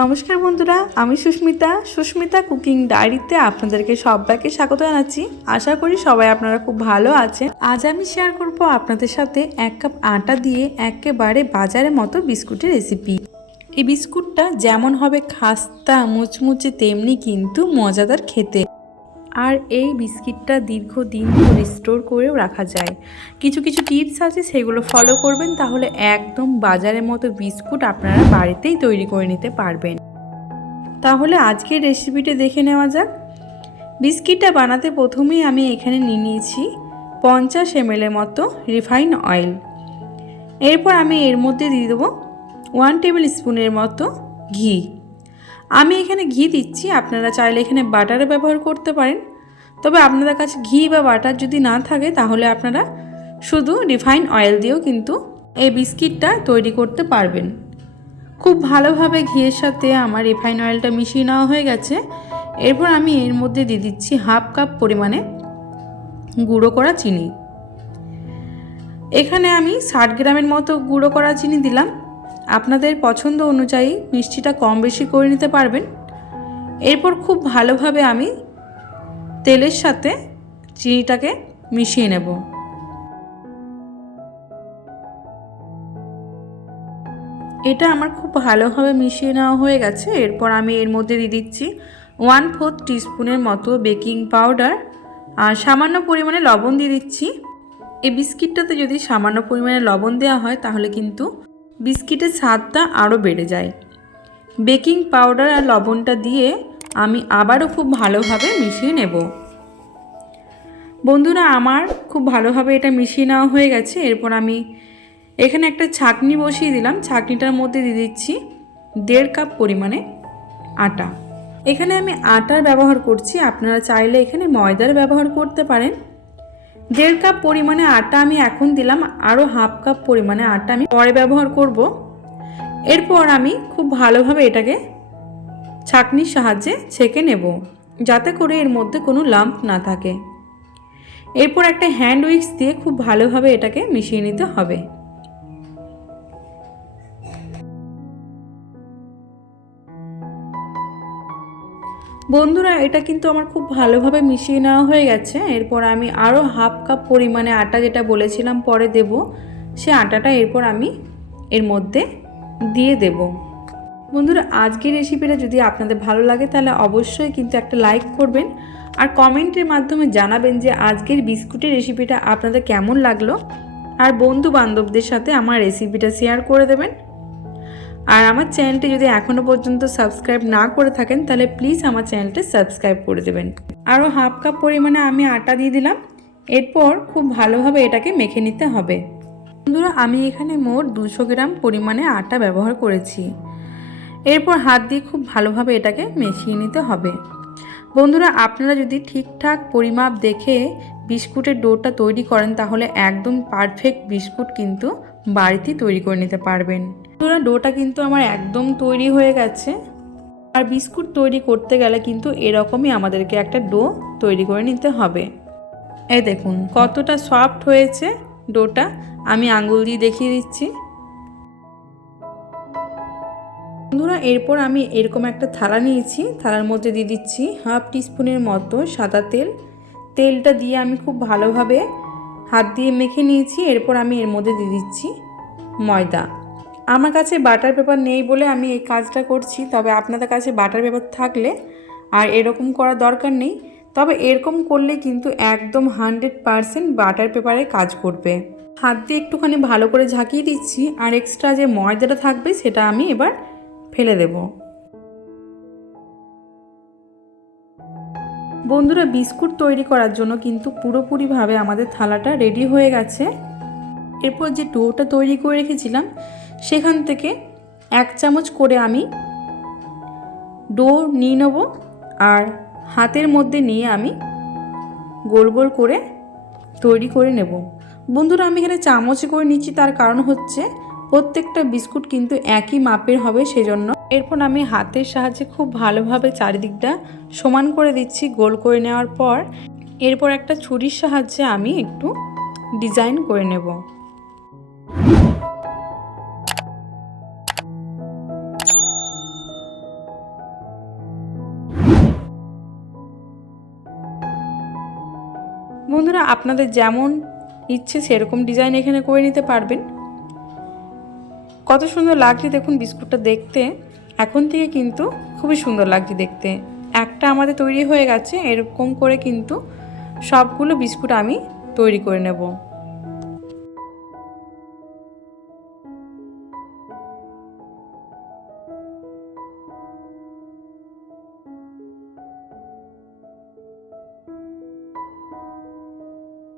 নমস্কার বন্ধুরা, আমি সুস্মিতা কুকিং ডায়েরিতে আপনাদেরকে সবাইকে স্বাগত জানাচ্ছি। আশা করি সবাই আপনারা খুব ভালো আছেন। আজ আমি শেয়ার করব আপনাদের সাথে 1 কাপ আটা দিয়ে একেবারে বাজারের মতো বিস্কুটের রেসিপি। এই বিস্কুটটা যেমন হবে খাস্তা মুচমুচে, তেমনি কিন্তু মজাদার খেতে। আর এই বিস্কিটটা দীর্ঘদিন ধরে স্টোর করেও রাখা যায়। কিছু টিপস আছে, সেগুলো ফলো করবেন, তাহলে একদম বাজারের মতো বিস্কুট আপনারা বাড়িতেই তৈরি করে নিতে পারবেন। তাহলে আজকের রেসিপিটা দেখে নেওয়া যাক। বিস্কিটটা বানাতে প্রথমেই আমি এখানে নিয়ে নিয়েছি 50 ml মতো রিফাইন অয়েল। এরপর আমি এর মধ্যে দিয়ে দেবো 1 টেবিল স্পুনের মতো ঘি। আমি এখানে ঘি দিচ্ছি, আপনারা চাইলে এখানে বাটারও ব্যবহার করতে পারেন। তবে আপনাদের কাছে ঘি বা বাটার যদি না থাকে, তাহলে আপনারা শুধু রিফাইন অয়েল দিয়েও কিন্তু এই বিস্কিটটা তৈরি করতে পারবেন। খুব ভালোভাবে ঘিয়ের সাথে আমার রিফাইন অয়েলটা মিশিয়ে নেওয়া হয়ে গেছে। এরপর আমি এর মধ্যে দিয়ে দিচ্ছি 1/2 কাপ পরিমাণে গুঁড়ো করা চিনি। এখানে আমি 60 গ্রামের মতো গুঁড়ো করা চিনি দিলাম। আপনাদের পছন্দ অনুযায়ী মিষ্টিটা কম বেশি করে নিতে পারবেন। এরপর খুব ভালোভাবে আমি তেলের সাথে চিনিটাকে মিশিয়ে নেব। এটা আমার খুব ভালোভাবে মিশিয়ে নেওয়া হয়ে গেছে। এরপর আমি এর মধ্যে দিয়ে দিচ্ছি 1/4 টিস্পুনের মতো বেকিং পাউডার আর সামান্য পরিমাণে লবণ দিয়ে দিচ্ছি। এই বিস্কিটটাতে যদি সামান্য পরিমাণে লবণ দেওয়া হয়, তাহলে কিন্তু বিস্কিটের স্বাদটা আরও বেড়ে যায়। বেকিং পাউডার আর লবণটা দিয়ে আমি আবারও খুব ভালোভাবে মিশিয়ে নেব। বন্ধুরা, আমার খুব ভালোভাবে এটা মিশিয়ে নেওয়া হয়ে গেছে। এরপর আমি এখানে একটা ছাঁকনি বসিয়ে দিলাম। ছাঁকনিটার মধ্যে দিয়ে দিচ্ছি 1.5 কাপ পরিমাণে আটা। এখানে আমি আটার ব্যবহার করছি, আপনারা চাইলে এখানে ময়দার ব্যবহার করতে পারেন। 1.5 কাপ পরিমাণে আটা আমি এখন দিলাম, আরও 1/2 কাপ পরিমাণে আটা আমি পরে ব্যবহার করব। এরপর আমি খুব ভালোভাবে এটাকে ছাঁকনির সাহায্যে ছেঁকে নেব, যাতে করে এর মধ্যে কোনো লাম্প না থাকে। এরপর একটা হ্যান্ড উইক্স দিয়ে খুব ভালোভাবে এটাকে মিশিয়ে নিতে হবে। বন্ধুরা, এটা কিন্তু আমার খুব ভালোভাবে মিশিয়ে নেওয়া হয়ে গেছে। এরপর আমি আরও 1/2 কাপ পরিমাণে আটা, যেটা বলেছিলাম পরে দেব, সে আটাটা এরপর আমি এর মধ্যে দিয়ে দেব। বন্ধুরা, আজকের রেসিপিটা যদি আপনাদের ভালো লাগে, তাহলে অবশ্যই কিন্তু একটা লাইক করবেন আর কমেন্টের মাধ্যমে জানাবেন যে আজকের বিস্কুটের রেসিপিটা আপনাদের কেমন লাগলো। আর বন্ধু বান্ধবদের সাথে আমার রেসিপিটা শেয়ার করে দেবেন। আর আমার চ্যানেলটি যদি এখনও পর্যন্ত সাবস্ক্রাইব না করে থাকেন, তাহলে প্লিজ আমার চ্যানেলটা সাবস্ক্রাইব করে দেবেন। আরও 1/2 কাপ পরিমাণে আমি আটা দিয়ে দিলাম। এরপর খুব ভালোভাবে এটাকে মেখে নিতে হবে। বন্ধুরা, আমি এখানে মোট 200 গ্রাম পরিমাণে আটা ব্যবহার করেছি। এরপর হাত দিয়ে খুব ভালোভাবে এটাকে মিশিয়ে নিতে হবে। বন্ধুরা, আপনারা যদি ঠিকঠাক পরিমাপ দেখে বিস্কুটের ডোটা তৈরি করেন, তাহলে একদম পারফেক্ট বিস্কুট কিন্তু বাড়িতেই তৈরি করে নিতে পারবেন। বন্ধুরা, ডোটা কিন্তু আমার একদম তৈরি হয়ে গেছে। আর বিস্কুট তৈরি করতে গেলে কিন্তু এরকমই আমাদেরকে একটা ডো তৈরি করে নিতে হবে। এই দেখুন কতটা সফট হয়েছে ডোটা, আমি আঙুল দিয়ে দেখিয়ে দিচ্ছি। বন্ধুরা, এরপর আমি এরকম একটা থালা নিয়েছি, থালার মধ্যে দিয়ে দিচ্ছি 1/2 টিস্পুনের মতো সাদা তেল। তেলটা দিয়ে আমি খুব ভালোভাবে হাত দিয়ে মেখে নিয়েছি। এরপর আমি এর মধ্যে দিয়ে দিচ্ছি ময়দা। আমার কাছে বাটার পেপার নেই বলে আমি এই কাজটা করছি, তবে আপনাদের কাছে বাটার পেপার থাকলে আর এরকম করার দরকার নেই। তবে এরকম করলে কিন্তু একদম 100% বাটার পেপারে কাজ করবে। হাত দিয়ে একটুখানি ভালো করে ঝাঁকিয়ে দিচ্ছি, আর এক্সট্রা যে ময়দাটা থাকবে সেটা আমি এবার ফেলে দেব। বন্ধুরা, বিস্কুট তৈরি করার জন্য কিন্তু পুরোপুরিভাবে আমাদের থালাটা রেডি হয়ে গেছে। এরপর যে ডোটা তৈরি করে রেখেছিলাম, সেখান থেকে 1 চামচ করে আমি ডো নিয়ে নেব, আর হাতের মধ্যে নিয়ে আমি গোল গোল করে তৈরি করে নেব। বন্ধুরা, আমি এখানে চামচে করে নিচ্ছি, তার কারণ হচ্ছে প্রত্যেকটা বিস্কুট কিন্তু একই মাপের হবে, সেজন্য। এরপর আমি হাতের সাহায্যে খুব ভালোভাবে চারিদিকটা সমান করে দিচ্ছি গোল করে নেওয়ার পর। এরপর একটা ছুরির সাহায্যে আমি একটু ডিজাইন করে নেব। বন্ধুরা আপনাদের যেমন ইচ্ছে সেরকম ডিজাইন এখানে করে নিতে পারবেন। কত সুন্দর লাগছে দেখুন বিস্কুটটা দেখতে, এখন থেকে কিন্তু খুবই সুন্দর লাগছে দেখতে। একটা আমাদের তৈরি হয়ে গেছে, এরকম করে কিন্তু সবগুলো বিস্কুট আমি তৈরি করে নেব।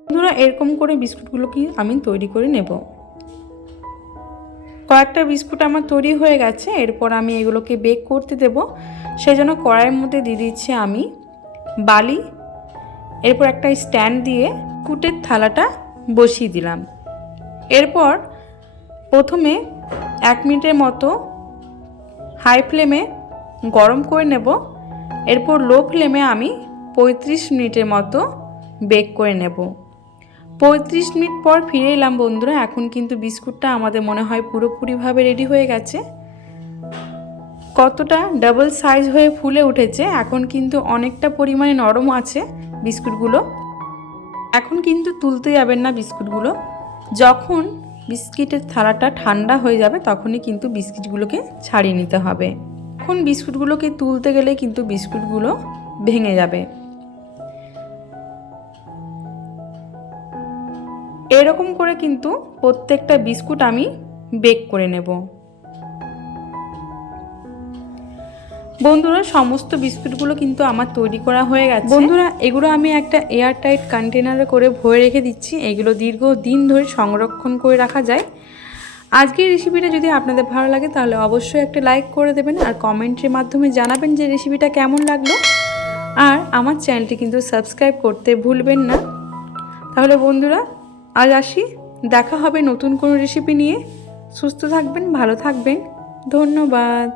বন্ধুরা এরকম করে বিস্কুটগুলোকে আমি তৈরি করে নেব। কয়েকটা বিস্কুট আমার তৈরি হয়ে গেছে, এরপর আমি এগুলোকে বেক করতে দেব। সেজন্য কড়াইয়ের মধ্যে দিয়ে দিচ্ছি আমি বালি, এরপর একটা স্ট্যান্ড দিয়ে বিস্কুটের থালাটা বসিয়ে দিলাম। এরপর প্রথমে 1 মিনিটের মতো হাই ফ্লেমে গরম করে নেব, এরপর লো ফ্লেমে আমি 35 মিনিটের মতো বেক করে নেব। 35 মিনিট পর ফিরে এলাম বন্ধুরা। এখন কিন্তু বিস্কুটটা আমাদের মনে হয় পুরোপুরিভাবে রেডি হয়ে গেছে। কতটা ডাবল সাইজ হয়ে ফুলে উঠেছে, এখন কিন্তু অনেকটা পরিমাণে নরম আছে বিস্কুটগুলো। এখন কিন্তু তুলতে যাবেন না বিস্কুটগুলো, যখন বিস্কিটের থালাটা ঠান্ডা হয়ে যাবে তখনই কিন্তু বিস্কিটগুলোকে ছাড়িয়ে নিতে হবে। এখন বিস্কুটগুলোকে তুলতে গেলে কিন্তু বিস্কুটগুলো ভেঙে যাবে। এরকম করে কিন্তু প্রত্যেকটা বিস্কুট আমি বেক করে নেব। বন্ধুরা সমস্ত বিস্কুটগুলো কিন্তু আমার তৈরি করা হয়ে গেছে। বন্ধুরা এগুলো আমি একটা এয়ারটাইট কন্টেনারে করে ভরে রেখে দিচ্ছি, এগুলো দীর্ঘদিন ধরে সংরক্ষণ করে রাখা যায়। আজকের রেসিপিটা যদি আপনাদের ভালো লাগে তাহলে অবশ্যই একটা লাইক করে দেবেন, আর কমেন্টের মাধ্যমে জানাবেন যে রেসিপিটা কেমন লাগলো। আর আমার চ্যানেলটি কিন্তু সাবস্ক্রাইব করতে ভুলবেন না। তাহলে বন্ধুরা আজ আসি, দেখা হবে নতুন কোনো রেসিপি নিয়ে। সুস্থ থাকবেন, ভালো থাকবেন, ধন্যবাদ।